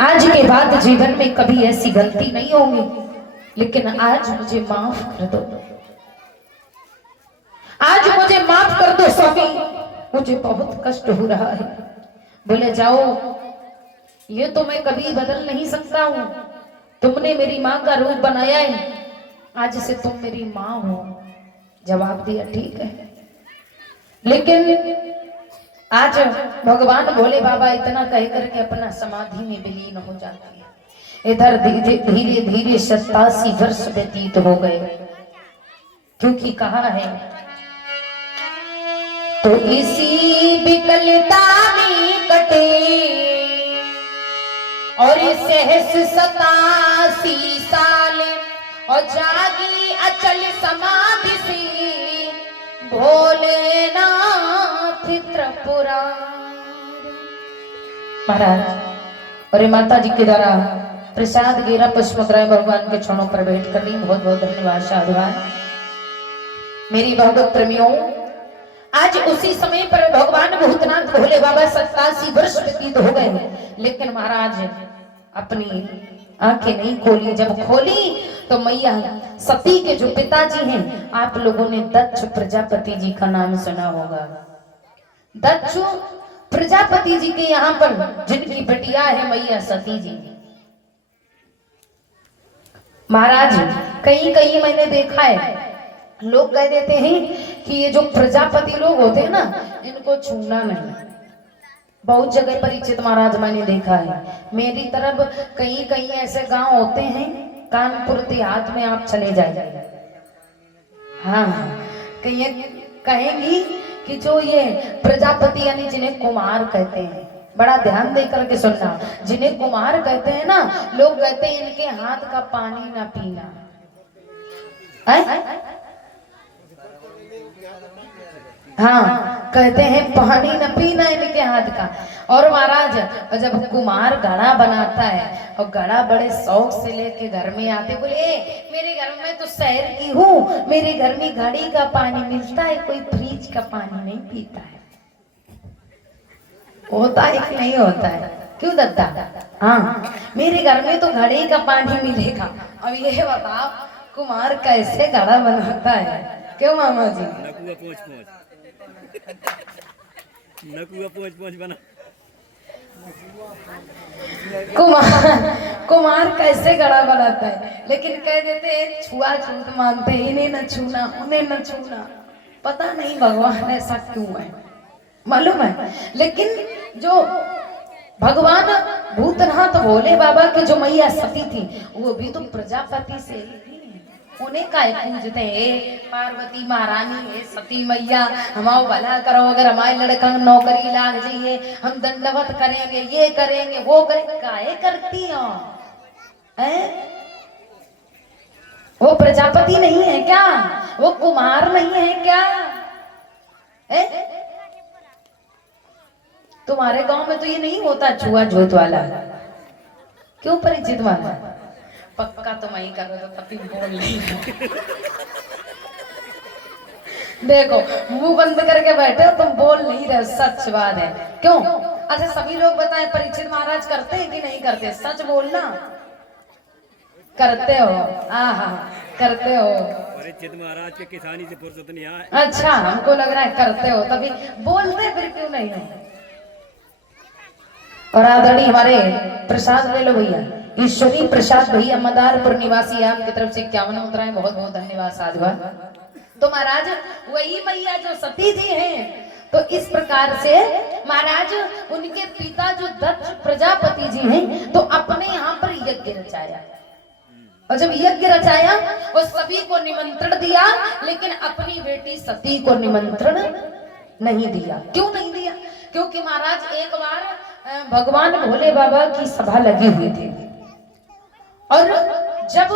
आज के बाद जीवन में कभी ऐसी गलती नहीं होगी, लेकिन आज मुझे माफ कर दो, आज मुझे माफ कर दो स्वामी, मुझे बहुत कष्ट हो रहा है। बोले जाओ, ये तो मैं कभी बदल नहीं सकता हूँ, तुमने मेरी माँ का रूप बनाया है, आज से तुम मेरी माँ हो। जवाब दिया ठीक है, लेकिन आज भगवान भोले बाबा इतना कह करके अपना समाधि में विलीन हो जाते हैं। इधर धीरे धीरे धीरे 87 वर्ष व्यतीत हो गए, क्योंकि कहा है तो इसी विकलता में कटे और सहस 87 साल और जागी अचल समाधि से भोलेनाथ त्रिपुरारी। महाराज और माता जी के द्वारा प्रसाद गिरा पुष्पग्रह भगवान के चरणों पर भेंट करनी, बहुत बहुत धन्यवाद साधुवाद। मेरी भगवत प्रेमियों, आज उसी समय पर भगवान भूतनाथ भोले बाबा 87 वर्ष व्यतीत हो गए, लेकिन महाराज अपनी आंखें नहीं खोली। जब खोली तो मैया सती के जो पिताजी हैं, आप लोगों ने दक्ष प्रजापति जी का नाम सुना होगा। दक्ष प्रजापति जी के यहाँ पर जिनकी बेटिया है मैया सती जी। महाराज कहीं कहीं मैंने देखा है, लोग कह देते हैं कि ये जो प्रजापति लोग होते हैं ना, इनको छूना नहीं। बहुत जगह परिचित महाराज मैंने देखा है। मेरी तरफ कहीं कहीं ऐसे गांव होते हैं, कानपुर देहात में आप चले जाइए, हाँ कहीं कहेंगी कि जो ये प्रजापति यानी जिन्हें कुमार कहते हैं, बड़ा ध्यान दे करके सुनना, जिन्हें कुमार कहते हैं ना, लोग कहते हैं इनके हाथ का पानी ना पीना है? हाँ कहते हैं पानी न पीना इनके हाथ का। और महाराज जब कुमार घड़ा बनाता है और घड़ा बड़े शौक से लेके घर में आते, बोले मेरे घर में तो शहर की हूँ, मेरे घर में घड़ी का पानी मिलता है, कोई फ्रिज का पानी नहीं पीता है। होता है कि नहीं होता है? क्यों दत्ता? हाँ मेरे घर में तो घड़े का पानी मिलेगा। अब ये बताओ कुमार कैसे घड़ा बनाता है? क्यों मामा जी? नकुआ पोंछ बना। कुमार कैसे घड़ा बनाता है, लेकिन कह देते हैं छुआछूत मानते हैं, इन्हें न छूना उन्हें न छूना। पता नहीं भगवान ऐसा क्यों है, मालूम है? लेकिन जो भगवान भूतनाथ भोले बाबा की जो मैया सती थी, वो भी तो प्रजापति से ही, उन्हें काय पूजते हैं? पार्वती महारानी है, सती मैया हमारा भला करो, अगर हमारे लड़का नौकरी लाग जाइए, हम दंडवत करेंगे, ये करेंगे वो करेंगे। काहे करती हो? वो प्रजापति नहीं है क्या? वो कुमार नहीं है क्या? तुम्हारे गांव में तो ये नहीं होता छुआछूत वाला? क्यों परिचित वाला? पक्का तो मैं ही कर रहा था, तभी बोल नहीं। देखो मुंह बंद करके बैठे हो, तुम बोल नहीं रहे, सच बात है। क्यों? अच्छा सभी लोग बताएं, परीक्षित महाराज करते हैं कि नहीं करते? सच बोलना। करते हो? हाँ करते हो। परीक्षित महाराज के किसानी से फुर्सत नहीं आए। अच्छा हमको लग रहा है करते हो, तभी बोलते, फिर क्यों नहीं हो? और आदरणीय हमारे प्रसाद ले लो भैया, ईश्वरी प्रसाद भैया मदारपुर निवासी, आपकी तरफ से 51 मुद्राएं, बहुत बहुत धन्यवाद साधुवाद। तो महाराज वही मैया जो सती जी हैं, तो इस प्रकार से महाराज उनके पिता जो दक्ष प्रजापति जी हैं, तो अपने यहाँ पर यज्ञ रचाया। और जब यज्ञ रचाया और सभी को निमंत्रण दिया, लेकिन अपनी बेटी सती को निमंत्रण नहीं दिया। क्यों नहीं दिया? क्योंकि महाराज एक बार भगवान भोले बाबा की सभा लगी हुई थी, और जब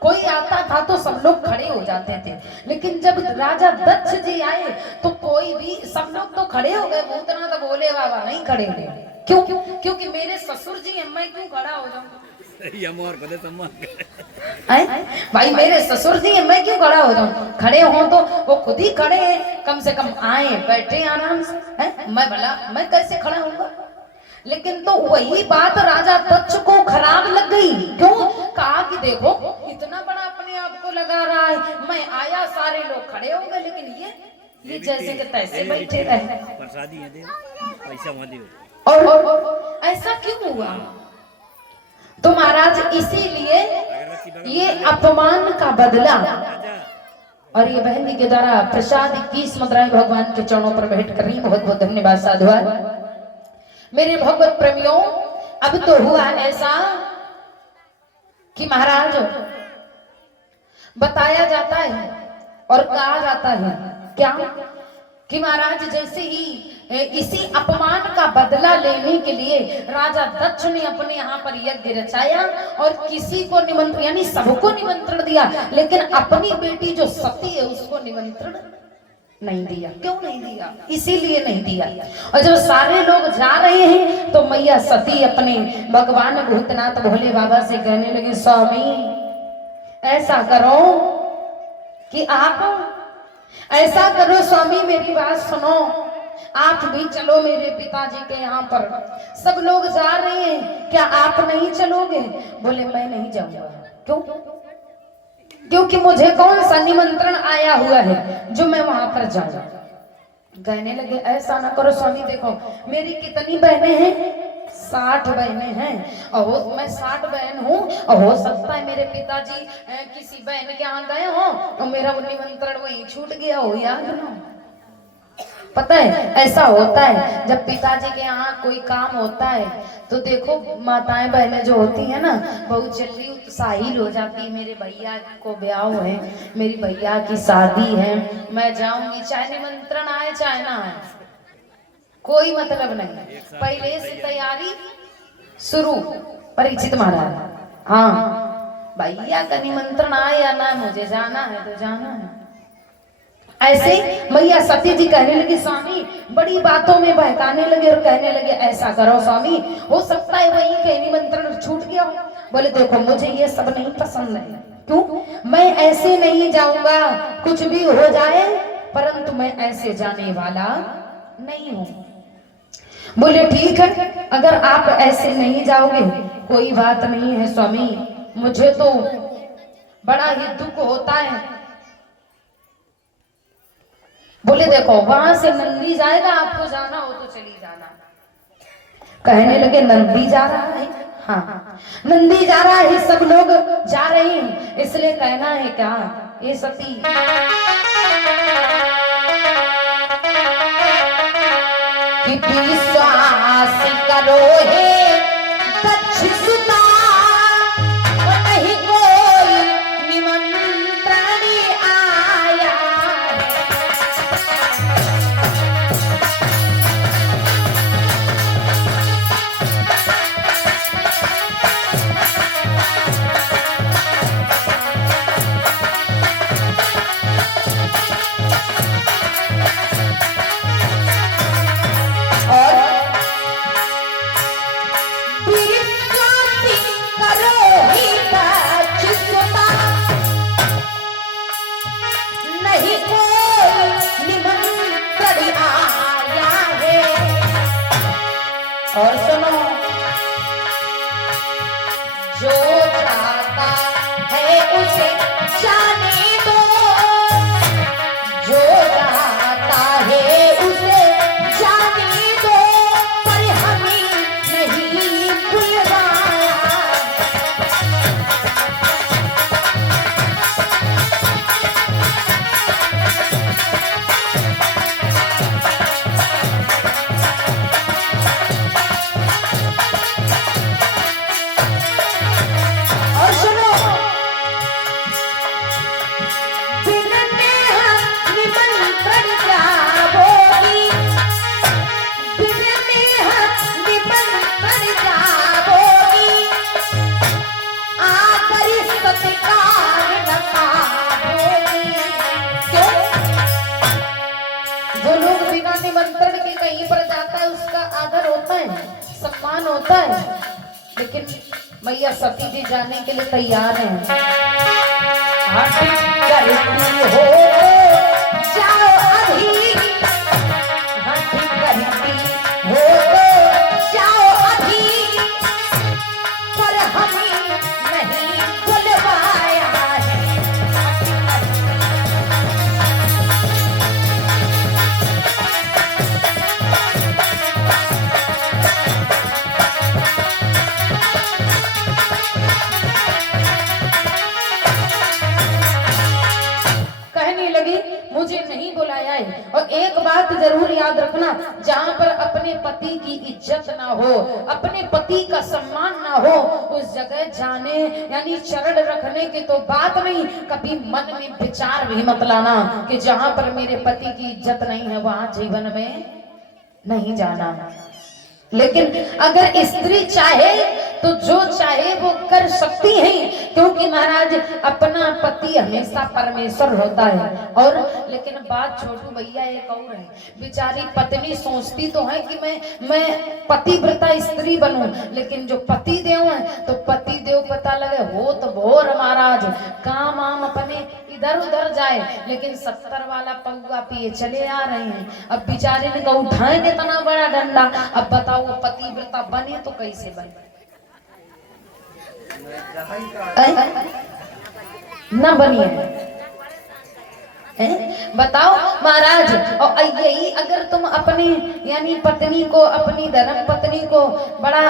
कोई आता था तो सब लोग खड़े हो जाते थे, लेकिन जब राजा दक्ष जी आए तो कोई भी, सब लोग तो खड़े हो गए, भूतनाथ भोले बाबा नहीं खड़े हुए। क्यों? क्योंकि मेरे ससुर जी हैं, मैं क्यों खड़ा हो जाऊं? भाई मेरे ससुर जी हैं, मैं क्यों खड़ा हो जाऊं? खड़े हो तो वो खुद ही खड़े हैं, कम से कम आए बैठे आराम से, मैं भला मैं कैसे खड़ा होऊंगा? लेकिन तो वही बात राजा दक्ष ये जैसे कि तैसे बैठे रहे। प्रसादी है दे पैसा वहाँ दे। और ऐसा क्यों हुआ? तो महाराज इसीलिए ये अपमान का बदला। और ये बहन जी के द्वारा प्रसाद 21 मुद्राएं भगवान के चरणों पर भेंट कर रही। बहुत बहुत धन्यवाद साधुवाद। मेरे भगवत प्रेमियों, अब तो हुआ ऐसा कि महाराज बताया जाता है और कहा जाता है क्या कि महाराज जैसे ही इसी अपमान का बदला लेने के लिए राजा दक्ष ने अपने यहाँ पर यज्ञ रचाया और किसी को निमंत्रण, यानी सबको निमंत्रण दिया, लेकिन अपनी बेटी जो सती है उसको निमंत्रण नहीं दिया। क्यों नहीं दिया? इसीलिए नहीं दिया। और जब सारे लोग जा रहे हैं तो मैया सती अपने भगवान भूतनाथ भोले बाबा से कहने लगे, स्वामी ऐसा करो कि आप ऐसा करो, स्वामी मेरी बात सुनो, आप भी चलो मेरे पिताजी के यहाँ पर, सब लोग जा रहे हैं, क्या आप नहीं चलोगे? बोले मैं नहीं जाऊंगा। क्यों? क्योंकि मुझे कौन सा निमंत्रण आया हुआ है जो मैं वहां पर जाऊं। कहने लगे ऐसा ना करो स्वामी, देखो मेरी कितनी बहनें हैं, 60 बहनें हैं और मैं 60 बहन हूँ और हो सकता है मेरे पिताजी किसी बहन के यहाँ गए हो और मेरा वो निमंत्रण वहीं छूट गया हो, याद ना। पता है ऐसा होता है जब पिताजी के यहाँ कोई काम होता है तो देखो माताएं बहनें जो होती है ना बहुत जल्दी उत्साहित हो जाती है, मेरे भैया को ब्याह है, मेरी भैया की शादी है, मैं जाऊंगी, चाहे निमंत्रण आए चाहे ना आए, कोई मतलब नहीं, पहले से तैयारी शुरू। परीक्षित महाराज, हाँ भैया का निमंत्रण आए या ना, मुझे जाना है तो जाना है। ऐसे मैया सती जी कहने लगी, स्वामी बड़ी बातों में बहकाने लगे और कहने लगे ऐसा करो स्वामी, हो सकता है वही कहीं निमंत्रण छूट गया हो। बोले देखो मुझे ये सब नहीं पसंद है। क्यों? मैं ऐसे नहीं जाऊंगा, कुछ भी हो जाए परंतु मैं ऐसे जाने वाला नहीं हूं। बोले ठीक है, अगर आप ऐसे नहीं जाओगे कोई बात नहीं है स्वामी, मुझे तो बड़ा ही दुख होता है। बोले देखो वहां से नंदी जाएगा, आपको जाना हो तो चली जाना। कहने लगे नंदी जा रहा है? हाँ नंदी जा रहा है, सब लोग जा रहे हैं, इसलिए कहना है क्या ये सती कि विश्वास करो हे दक्ष सुता, नहीं कोई निमंत्रण आया और सुनो, जो चाहता है उसे जाने दो, जो चाहता है उसे जाने दो, पर हमें नहीं बुलवाया। निमंत्रण के कहीं पर जाता है उसका आदर होता है, सम्मान होता है, लेकिन मैया सती जी जाने के लिए तैयार हैं। हो जाओ अभी, हो जाओ अभी, पर हमें नहीं बुलवाया है। ना, जहाँ पर अपने पति की इज्जत ना हो, अपने पति का सम्मान ना हो, उस जगह जाने यानी चरण रखने की तो बात नहीं, कभी मन में विचार भी मत लाना कि जहाँ पर मेरे पति की इज्जत नहीं है वहां जीवन में नहीं जाना। लेकिन अगर स्त्री चाहे तो जो चाहे वो कर सकती है, क्योंकि महाराज अपना पति हमेशा परमेश्वर होता है। और लेकिन बात छोटू भैया एक और है, बेचारी पत्नी सोचती तो है कि मैं पतिव्रता स्त्री बनूं, लेकिन जो पति देव है तो पति देव पता लगे हो तो भोर महाराज काम आम अपने इधर उधर जाए, लेकिन 70 वाला पौआ पिए चले आ रहे हैं। अब बेचारे ने कहा उठाए इतना बड़ा डंडा, अब बताओ वो पतिव्रता बने तो कैसे बने? न बनिए बताओ महाराज। और यही अगर तुम अपनी यानी पत्नी को, अपनी धर्म पत्नी को, बड़ा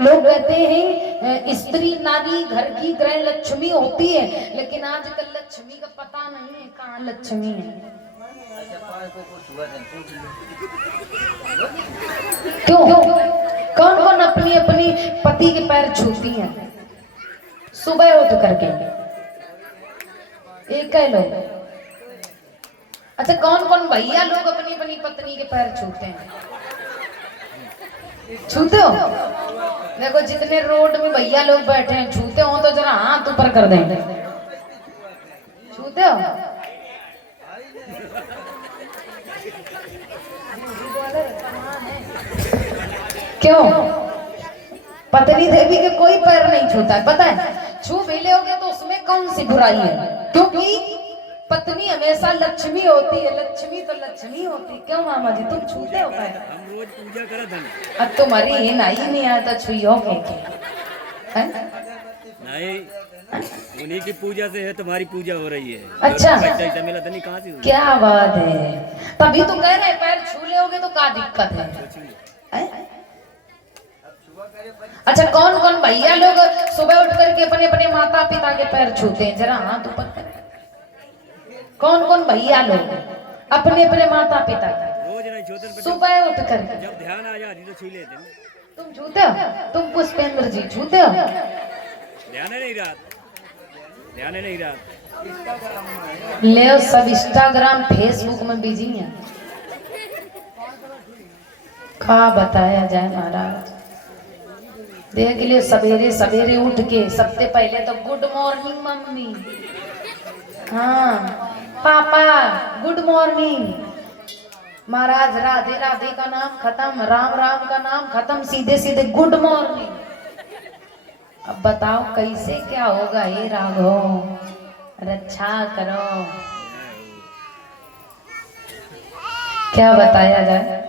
लोग कहते हैं स्त्री नारी घर की गृह लक्ष्मी होती है, लेकिन आजकल लक्ष्मी का पता नहीं है कहाँ लक्ष्मी है। क्यों? कौन कौन अपनी अपनी पति के पैर छूती हैं सुबह उठ करके? एक है लोग। अच्छा, कौन कौन भैया लोग अपनी अपनी पत्नी के पैर छूते हैं? छूते हो? देखो जितने रोड में भैया लोग बैठे हैं, छूते हो तो जरा हाथ ऊपर कर देंगे। छूते हो? क्यों? पत्नी देवी के कोई पैर नहीं छूता है, पता है? छू भी लोगे तो उसमें कौन सी बुराई है, क्योंकि पत्नी हमेशा लक्ष्मी होती है। लक्ष्मी तो लक्ष्मी होती। क्यों मामा जी तुम छूते हो पैर? हम रोज पूजा करत हन। अब तुम्हारी ही नहीं आता छुइयो के नहीं, उन्हीं की पूजा से है तुम्हारी पूजा हो रही है। अच्छा, पैसा मिला था नहीं, कहाँ से? क्या बात है, तभी तो कह रहे पैर छू लोगे तो क्या दिक्कत है? अच्छा, कौन कौन भैया लोग सुबह उठ करके अपने अपने माता पिता के पैर छूते हैं? जरा हाथ ऊपर करें। कौन कौन भैया लोग अपने अपने माता पिता रोज नहीं छूते, सुबह उठ कर? जब ध्यान आ जाती तो छू लेते हैं। तुम छूते हो? तुम पुष्पेंद्र जी छूते हो? ध्यान नहीं रात, ध्यान नहीं रात। ले सब इंस्टाग्राम फेसबुक में बिजी हैं। क्या बताया जाए महाराज। देख लिए सवेरे सवेरे उठ के सबसे पहले तो गुड मॉर्निंग मम्मी, हाँ पापा गुड मॉर्निंग। महाराज राधे राधे का नाम खत्म, राम राम का नाम खत्म, सीधे सीधे गुड मॉर्निंग। अब बताओ कैसे क्या होगा? हे राघव रक्षा करो, क्या बताया जाए।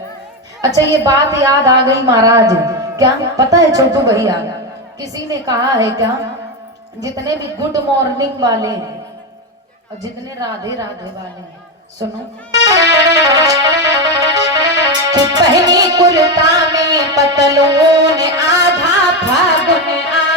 अच्छा, ये बात याद आ गई महाराज, क्या पता है छोटू भैया, किसी ने कहा है क्या, जितने भी गुड मॉर्निंग वाले हैं और जितने राधे राधे वाले हैं, सुनो कि पहनी कुर्ता में पतलून आज